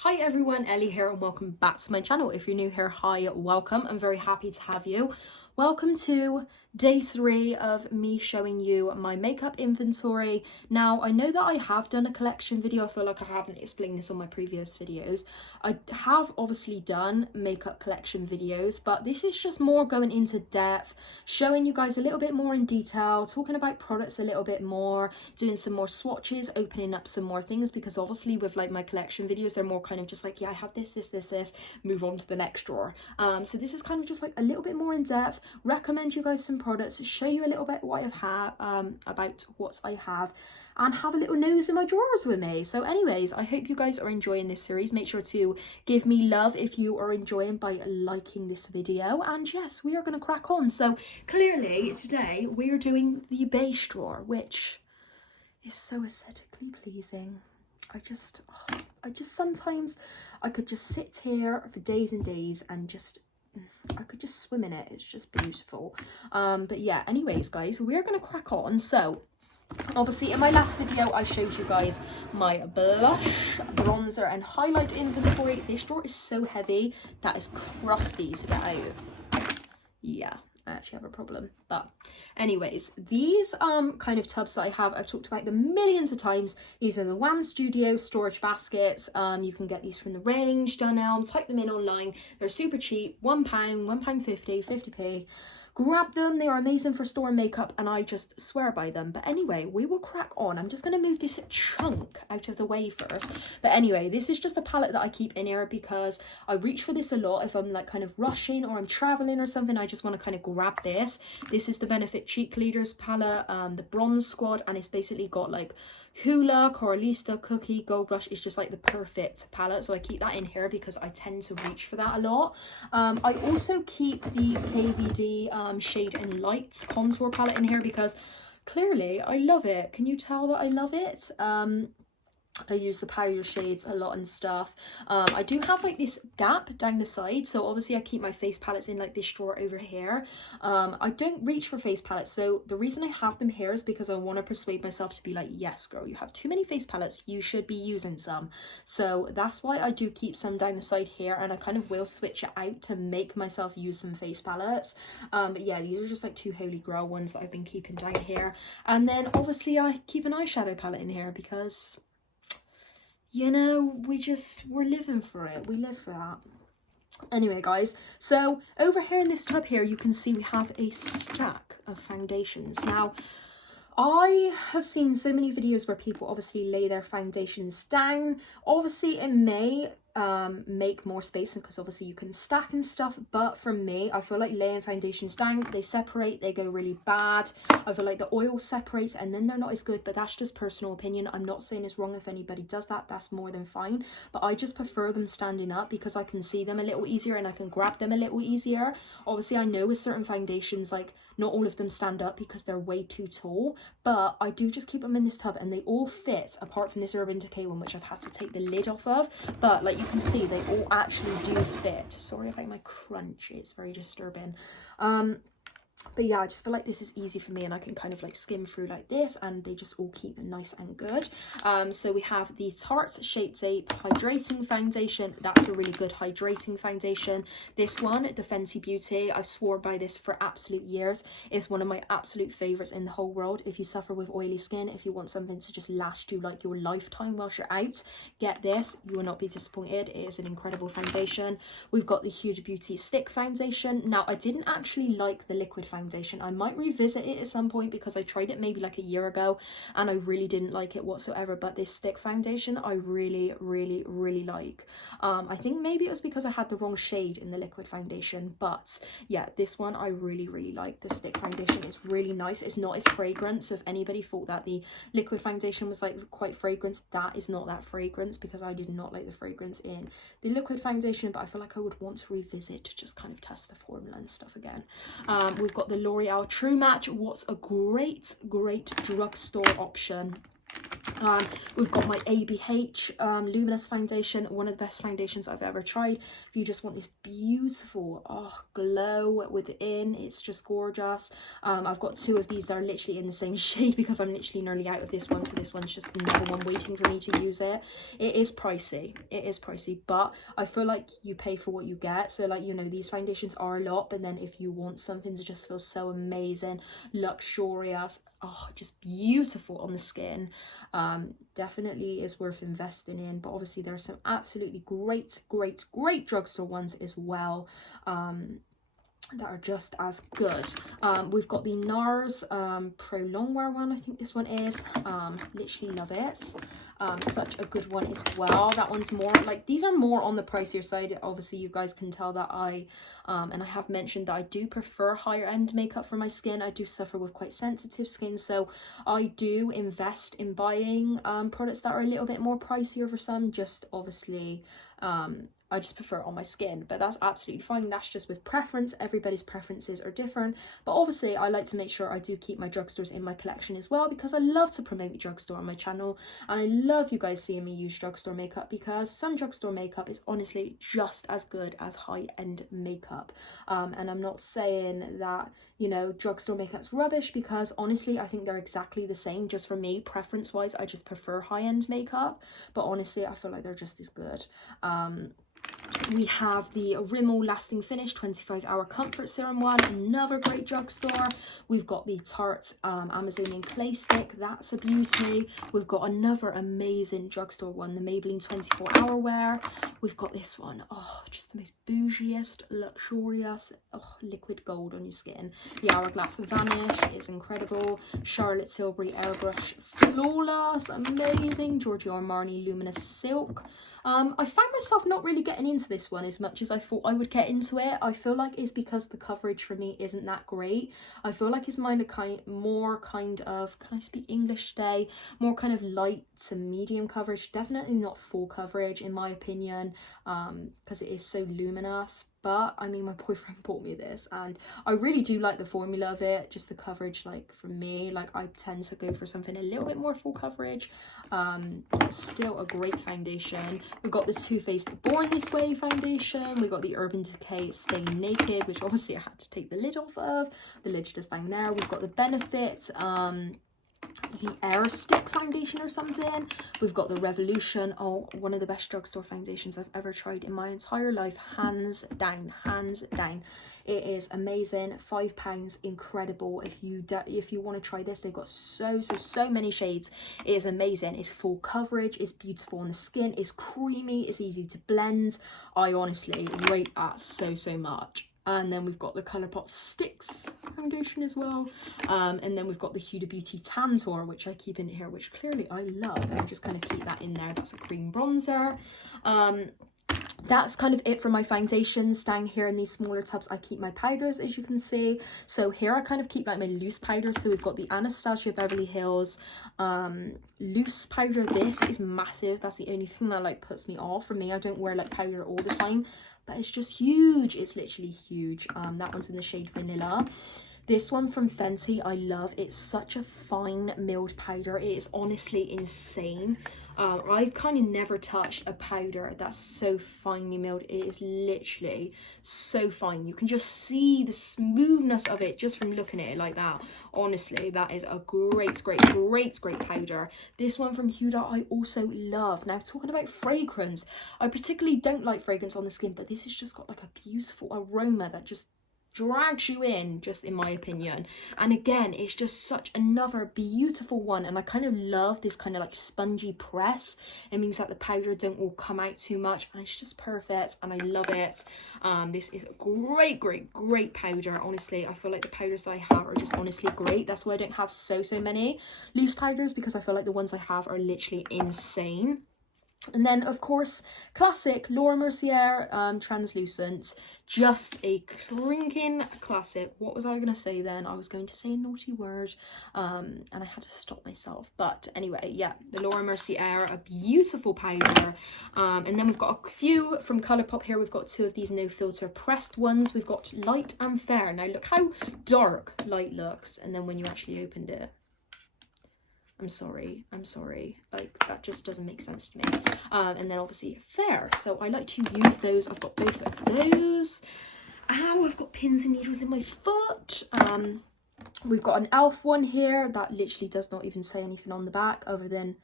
Hi everyone, Ellie here and welcome back to my channel. If you're new here, hi, welcome. I'm very happy to have you. Welcome to day 3 of me showing you my makeup inventory. Now, I know that I have done a collection video. I feel like I haven't explained this on my previous videos. I have obviously done makeup collection videos, but this is just more going into depth, showing you guys a little bit more in detail, talking about products a little bit more, doing some more swatches, opening up some more things, because obviously with like my collection videos, they're more kind of just like, yeah, I have this, move on to the next drawer. So this is kind of just like a little bit more in depth, recommend you guys some products, show you a little bit what I've had, about what I have, and have a little nose in my drawers with me. So anyways, I hope you guys are enjoying this series. Make sure to give me love if you are enjoying by liking this video, and yes, we are going to crack on. So clearly today we are doing the base drawer, which is so aesthetically pleasing. I just sometimes I could just sit here for days and days and I could just swim in it. It's just beautiful. But yeah, anyways guys, we're gonna crack on. So obviously in my last video I showed you guys my blush, bronzer and highlight inventory. This drawer is so heavy that is crusty to get out. Yeah, I actually have a problem. But anyways, these kind of tubs that I have, I've talked about them millions of times. These are the Wham Studio storage baskets. You can get these from the range, Dunelm, type them in online. They're super cheap, £1, £1.50, 50p. Grab them, they are amazing for storing makeup and I just swear by them. But anyway, we will crack on. I'm just going to move this chunk out of the way first. But anyway, this is just a palette that I keep in here because I reach for this a lot if I'm like kind of rushing or I'm traveling or something. I just want to kind of grab this. This is the Benefit Cheek Leaders palette, the Bronze Squad, and it's basically got like Hoola, Coralista, Cookie, Gold Rush. Is just like the perfect palette, so I keep that in here because I tend to reach for that a lot. I also keep the KVD Shade and Light contour palette in here because clearly I love it. Can you tell that I love it? I use the powder shades a lot and stuff. I do have like this gap down the side, so obviously I keep my face palettes in like this drawer over here. I don't reach for face palettes, so the reason I have them here is because I want to persuade myself to be like, yes girl, you have too many face palettes, you should be using some. So that's why I do keep some down the side here, and I kind of will switch it out to make myself use some face palettes. But yeah, these are just like two holy grail ones that I've been keeping down here. And then obviously I keep an eyeshadow palette in here because, you know, we're living for it. We live for that. Anyway guys, so over here in this tub here, you can see we have a stack of foundations. Now, I have seen so many videos where people obviously lay their foundations down. Obviously it may make more space because obviously you can stack and stuff, but for me, I feel like laying foundations down, they separate, they go really bad. I feel like the oil separates and then they're not as good, but that's just personal opinion. I'm not saying it's wrong. If anybody does that, that's more than fine, but I just prefer them standing up because I can see them a little easier and I can grab them a little easier. Obviously I know with certain foundations, like not all of them stand up because they're way too tall, but I do just keep them in this tub and they all fit, apart from this Urban Decay one, which I've had to take the lid off of. But like you can see, they all actually do fit. Sorry about my crunch, it's very disturbing. But yeah, I just feel like this is easy for me and I can kind of like skim through like this and they just all keep nice and good. So we have the Tarte Shape Tape Hydrating Foundation. That's a really good hydrating foundation. This one, the Fenty Beauty, I swore by this for absolute years. It's one of my absolute favourites in the whole world. If you suffer with oily skin, if you want something to just last you like your lifetime whilst you're out, get this. You will not be disappointed. It is an incredible foundation. We've got the Huge Beauty Stick Foundation. Now, I didn't actually like the liquid foundation. I might revisit it at some point because I tried it maybe like a year ago and I really didn't like it whatsoever, but this stick foundation I really like. I think maybe it was because I had the wrong shade in the liquid foundation, but yeah, this one I really like. The stick foundation is really nice. It's not as fragrant, so if anybody thought that the liquid foundation was like quite fragrance, that is not that fragrance because I did not like the fragrance in the liquid foundation, but I feel like I would want to revisit to just kind of test the formula and stuff again. We've got the L'Oreal True Match. What's a great drugstore option. We've got my ABH Luminous Foundation, one of the best foundations I've ever tried. If you just want this beautiful glow within, it's just gorgeous. I've got two of these that are literally in the same shade because I'm literally nearly out of this one, so this one's just another one waiting for me to use it. It is pricey, but I feel like you pay for what you get. So like, you know, these foundations are a lot, but then if you want something to just feel so amazing, luxurious, just beautiful on the skin, definitely is worth investing in. But obviously there are some absolutely great drugstore ones as well, that are just as good. We've got the NARS Pro Longwear one, I think this one is. Literally love it. Such a good one as well. That one's more like, these are more on the pricier side. Obviously you guys can tell that and I have mentioned that I do prefer higher end makeup for my skin. I do suffer with quite sensitive skin, so I do invest in buying products that are a little bit more pricey over some, just obviously I just prefer it on my skin, but that's absolutely fine. That's just with preference. Everybody's preferences are different, but obviously I like to make sure I do keep my drugstores in my collection as well, because I love to promote drugstore on my channel, and I love you guys seeing me use drugstore makeup, because some drugstore makeup is honestly just as good as high-end makeup. And I'm not saying that, you know, drugstore makeup's rubbish, because honestly I think they're exactly the same. Just for me, preference wise, I just prefer high-end makeup, but honestly I feel like they're just as good. We have the Rimmel Lasting Finish 25-hour Comfort Serum one, another great drugstore. We've got the Tarte Amazonian Clay Stick, that's a beauty. We've got another amazing drugstore one, the Maybelline 24-hour wear. We've got this one, just the most bougiest, luxurious, liquid gold on your skin. The Hourglass Vanish is incredible. Charlotte Tilbury Airbrush Flawless, amazing. Giorgio Armani Luminous Silk. I find myself not really getting into this one as much as I thought I would get into it. I feel like it's because the coverage for me isn't that great. I feel like it's more kind of, can I speak English today? More kind of light to medium coverage. Definitely not full coverage in my opinion, because it is so luminous. But I mean, my boyfriend bought me this and I really do like the formula of it. Just the coverage, like for me, like I tend to go for something a little bit more full coverage. Still a great foundation. We've got the Too Faced Born This Way foundation. We got the Urban Decay Stay Naked, which obviously I had to take the lid off of. The lid's just down there. We've got the Benefit the Air Stick foundation or something. We've got the Revolution, one of the best drugstore foundations I've ever tried in my entire life, hands down. It is amazing. £5, incredible. If you want to try this, they've got so many shades. It is amazing. It's full coverage, it's beautiful on the skin, it's creamy, it's easy to blend. I honestly rate that so much. And then we've got the Colourpop Sticks foundation as well. And then we've got the Huda Beauty Tantor, which I keep in here, which clearly I love. And I just kind of keep that in there. That's a cream bronzer. That's kind of it for my foundations. Down here in these smaller tubs, I keep my powders, as you can see. So here I kind of keep like my loose powders. So we've got the Anastasia Beverly Hills loose powder. This is massive. That's the only thing that like puts me off. For me, I don't wear like powder all the time, but it's just huge. It's literally huge. That one's in the shade Vanilla. This one from Fenty, I love. It's such a fine milled powder. It is honestly insane. I've kind of never touched a powder that's so finely milled. It is literally so fine. You can just see the smoothness of it just from looking at it like that. Honestly, that is a great powder. This one from Huda I also love. Now, talking about fragrance, I particularly don't like fragrance on the skin, but this has just got like a beautiful aroma that just drags you in, just in my opinion. And again, it's just such another beautiful one, and I kind of love this kind of like spongy press. It means that the powder don't all come out too much, and it's just perfect, and I love it. This is a great powder. Honestly, I feel like the powders that I have are just honestly great. That's why I don't have so many loose powders, because I feel like the ones I have are literally insane. And then, of course, classic Laura Mercier translucent, just a clinking classic. What was I going to say then? I was going to say a naughty word, and I had to stop myself. But anyway, yeah, the Laura Mercier, a beautiful powder. And then we've got a few from Colourpop here. We've got two of these no filter pressed ones. We've got Light and Fair. Now look how dark Light looks, and then when you actually opened it, I'm sorry, like that just doesn't make sense to me. And then obviously Fair, so I like to use those. I've got both of those. Ow, I've got pins and needles in my foot. We've got an e.l.f. one here that literally does not even say anything on the back other than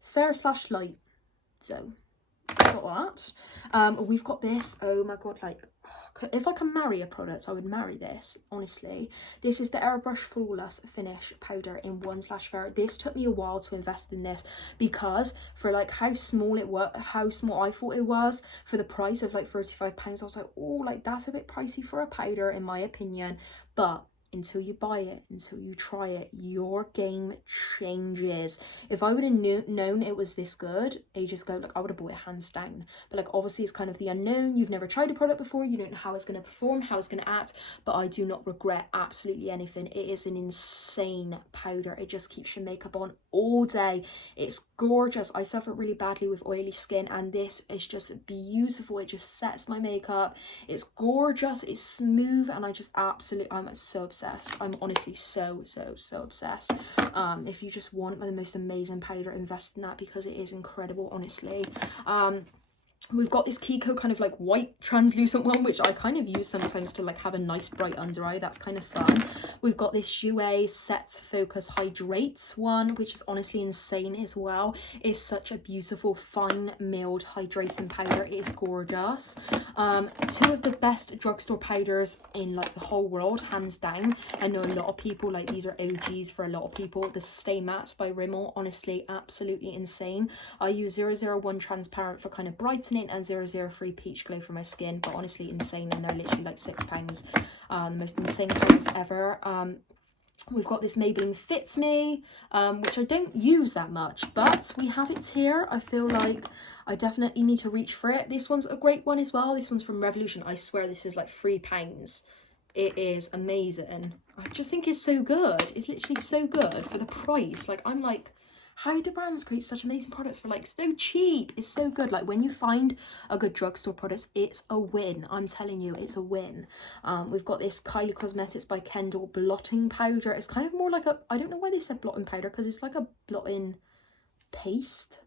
Fair / Light. So got that. We've got this. Oh my god, like if I can marry a product, I would marry this, honestly. This is the Airbrush Flawless Finish Powder in 1/Fair. This took me a while to invest in this because for like how small it was, how small I thought it was, for the price of like £35, I was like, oh, like that's a bit pricey for a powder in my opinion. But until you buy it, until you try it, your game changes. If I would have known it was this good ages ago, like I would have bought it hands down. But like obviously it's kind of the unknown. You've never tried a product before, you don't know how it's going to perform, how it's going to act, but I do not regret absolutely anything. It is an insane powder. It just keeps your makeup on all day. It's gorgeous. I suffer really badly with oily skin, and this is just beautiful. It just sets my makeup. It's gorgeous, it's smooth, and I just absolutely, I'm so obsessed. I'm honestly so obsessed. If you just want the most amazing powder, invest in that because it is incredible, honestly. We've got this Kiko kind of like white translucent one, which I kind of use sometimes to like have a nice bright under eye. That's kind of fun. We've got this Jouer Set Focus Hydrates one, which is honestly insane as well. It's such a beautiful, fine milled hydrating powder. It is gorgeous. Two of the best drugstore powders in like the whole world, hands down. I know a lot of people, like these are OGs for a lot of people. The Stay Mattes by Rimmel, honestly, absolutely insane. I use 001 Transparent for kind of brightening and 003 Peach Glow for my skin, but honestly insane, and they're literally like £6. The most insane powders ever. We've got this Maybelline Fits Me, which I don't use that much, but we have it here. I feel like I definitely need to reach for it. This one's a great one as well. This one's from Revolution. I swear this is like £3. It is amazing. I just think it's so good. It's literally so good for the price. Like, I'm like, how do brands create such amazing products for like so cheap? It's so good. Like when you find a good drugstore product, it's a win. I'm telling you, it's a win. We've got this Kylie Cosmetics by Kendall blotting powder. It's kind of more like a, I don't know why they said blotting powder, because it's like a blotting paste.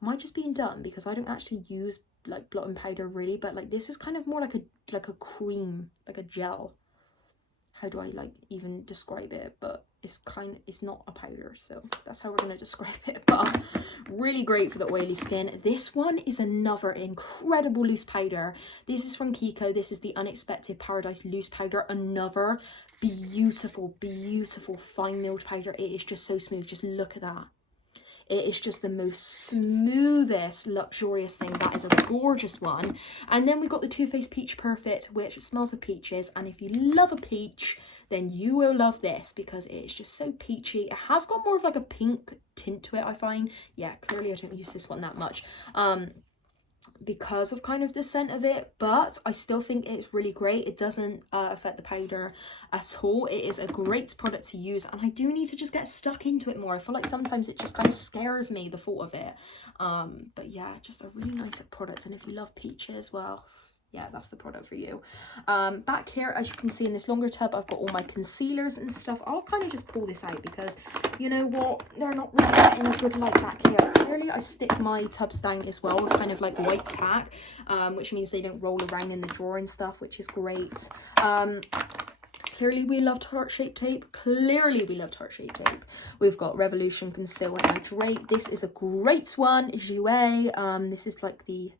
Am I just being dumb? Because I don't actually use like blotting powder really, but like this is kind of more like a cream, like a gel. How do I like even describe it? But it's not a powder, so that's how we're going to describe it. But really great for the oily skin. This one is another incredible loose powder. This is from Kiko. This is the Unexpected Paradise Loose Powder. Another beautiful fine milled powder. It is just so smooth. Just look at that. It is just the most smoothest, luxurious thing. That is a gorgeous one. And then we've got the Too Faced Peach Perfect, which smells of peaches. And if you love a peach, then you will love this because it's just so peachy. It has got more of like a pink tint to it, I find. Yeah, clearly I don't use this one that much. Because of kind of the scent of it, but I still think it's really great. It doesn't affect the powder at all. It is a great product to use, and I do need to just get stuck into it more. I feel like sometimes it just kind of scares me, the thought of it. But yeah, just a really nice product, and if you love peaches, well, yeah, that's the product for you. Back here, as you can see in this longer tub, I've got all my concealers and stuff. I'll kind of just pull this out because you know what, they're not really getting a good light back here. Clearly I stick my tubs down as well with kind of like white tack, which means they don't roll around in the drawer and stuff, which is great. Clearly we love Tarte Shape Tape. Clearly we love Tarte Shape Tape. We've got Revolution Conceal and Hydrate. This is a great one. Jouer. This is like the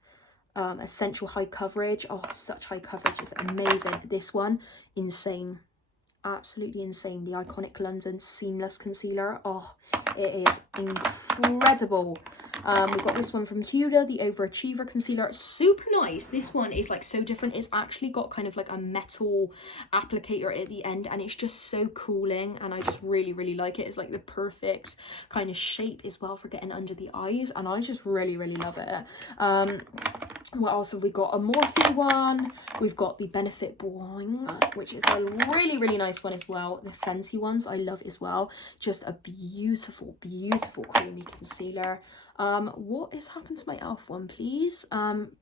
Essential High Coverage. Oh, such high coverage. Is amazing. This one, insane. Absolutely insane. The Iconic London Seamless Concealer. Oh, it is incredible. We've got this one from Huda, the Overachiever Concealer. Super nice. This one is like so different. It's actually got kind of like a metal applicator at the end, and it's just so cooling, and I just really like it. It's like the perfect kind of shape as well for getting under the eyes, and I just really love it. What else have we got? A Morphe one. We've got the Benefit Boing, which is a really nice one as well. The Fenty ones I love as well. Just a beautiful creamy concealer. What has happened to my e.l.f. one, please?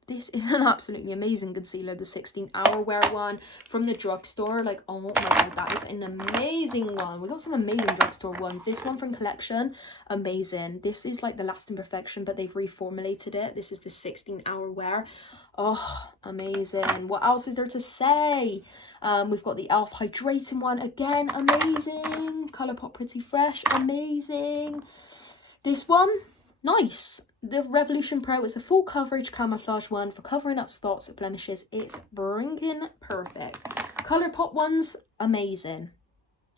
This is an absolutely amazing concealer, the 16-hour wear one from the drugstore. Like, oh my god, that is an amazing one. We got some amazing drugstore ones. This one from Complexion, amazing. This is like the Lasting Perfection, but they've reformulated it. This is the 16-hour wear. Oh, amazing. What else is there to say? We've got the e.l.f. hydrating one, again, amazing. Colourpop Pretty Fresh, amazing. This one, nice. The Revolution Pro is a full coverage camouflage one for covering up spots, blemishes. It's bringing perfect. Colourpop ones, amazing.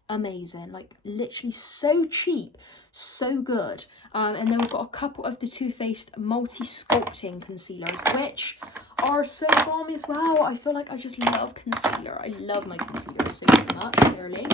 Amazing, like literally so cheap, so good. And then we've got a couple of the Too Faced Multi-Sculpting concealers, which are so bomb as well. I feel like I just love concealer. I love my concealer so much, clearly.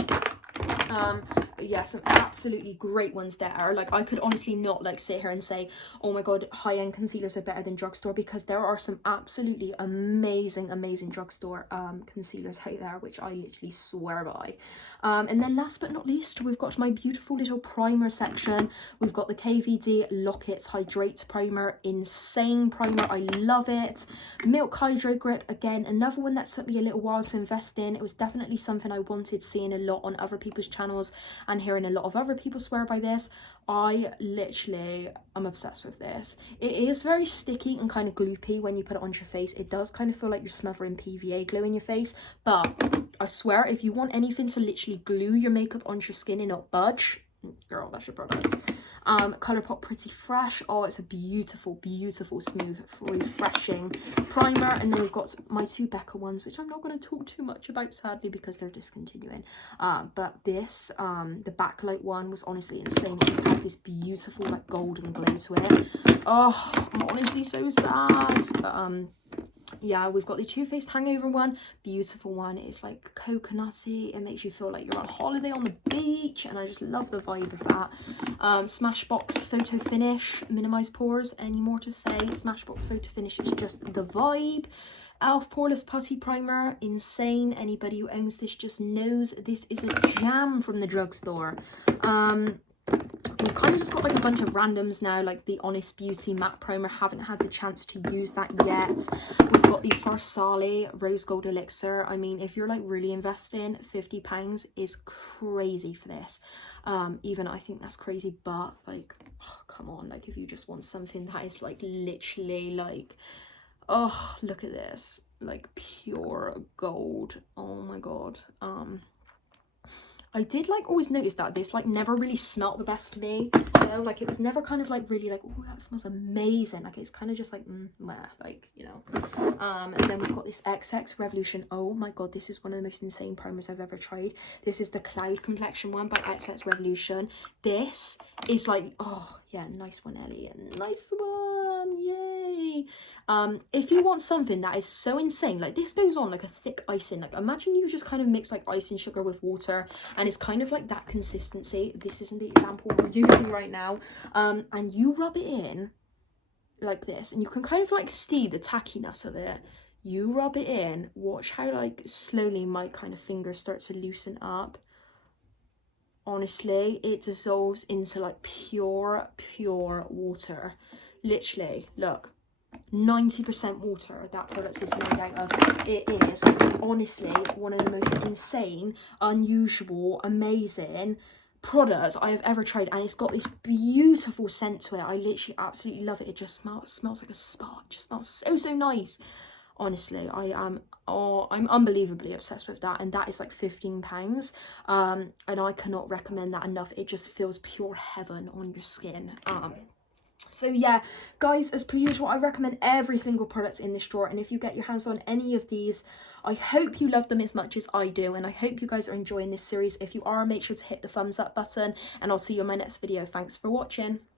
But yeah, some absolutely great ones there. Like, I could honestly not like sit here and say, oh my god, high-end concealers are better than drugstore, because there are some absolutely amazing drugstore concealers out there, which I literally swear by. And then last but not least, we've got my beautiful little primer section. We've got the KVD Lockets Hydrate Primer, insane primer, I love it. Milk Hydro Grip, again, another one that took me a little while to invest in. It was definitely something I wanted, seeing a lot on other people's channels and hearing a lot of other people swear by this. I literally am obsessed with this. It is very sticky and kind of gloopy when you put it on your face. It does kind of feel like you're smothering PVA glue in your face, but I swear, if you want anything to literally glue your makeup onto your skin and not budge, girl, that's your product. Colourpop Pretty Fresh. Oh, it's a beautiful smooth refreshing primer. And then we've got my two Becca ones, which I'm not going to talk too much about, sadly, because they're discontinuing. But this the backlight one was honestly insane. It just has this beautiful like golden glow to it. Oh, I'm honestly so sad. But yeah, we've got the Too Faced Hangover one, beautiful one. It's like coconutty, it makes you feel like you're on holiday on the beach, and I just love the vibe of that. Smashbox Photo Finish, Minimise Pores, any more to say? Smashbox Photo Finish is just the vibe. e.l.f. Poreless Putty Primer, insane. Anybody who owns this just knows this is a jam from the drugstore. We've kind of just got like a bunch of randoms now, like the Honest Beauty Matte Primer. Haven't had the chance to use that yet. We've got the Farsali Rose Gold Elixir. I mean, if you're like really investing, £50 is crazy for this. Even I think that's crazy, but like, oh, come on, like if you just want something that is like literally like, oh, look at this, like pure gold. Oh my god. I did like always notice that this like never really smelt the best to me, you know, like it was never kind of like really like, oh, that smells amazing. Like it's kind of just like meh, like, you know. And then we've got this XX Revolution. Oh my god, this is one of the most insane primers I've ever tried. This is the Cloud Complexion one by XX Revolution. This is like, oh yeah, nice one, Ellie, nice one, yay. If you want something that is so insane, like this goes on like a thick icing, like imagine you just kind of mix like icing sugar with water, and it's kind of like that consistency. This isn't the example we're using right now. And you rub it in like this, and you can kind of like see the tackiness of it. You rub it in, watch how like slowly my kind of fingers start to loosen up. Honestly, it dissolves into like pure water. Literally, look, 90% water that product is made out of. It is honestly one of the most insane, unusual, amazing products I have ever tried, and it's got this beautiful scent to it. I literally absolutely love it. It just smells like a spa. It just smells so nice. Honestly, I'm unbelievably obsessed with that, and that is like £15. And I cannot recommend that enough. It just feels pure heaven on your skin. So yeah, guys, as per usual, I recommend every single product in this drawer, and if you get your hands on any of these, I hope you love them as much as I do, and I hope you guys are enjoying this series. If you are, make sure to hit the thumbs up button, and I'll see you in my next video. Thanks for watching.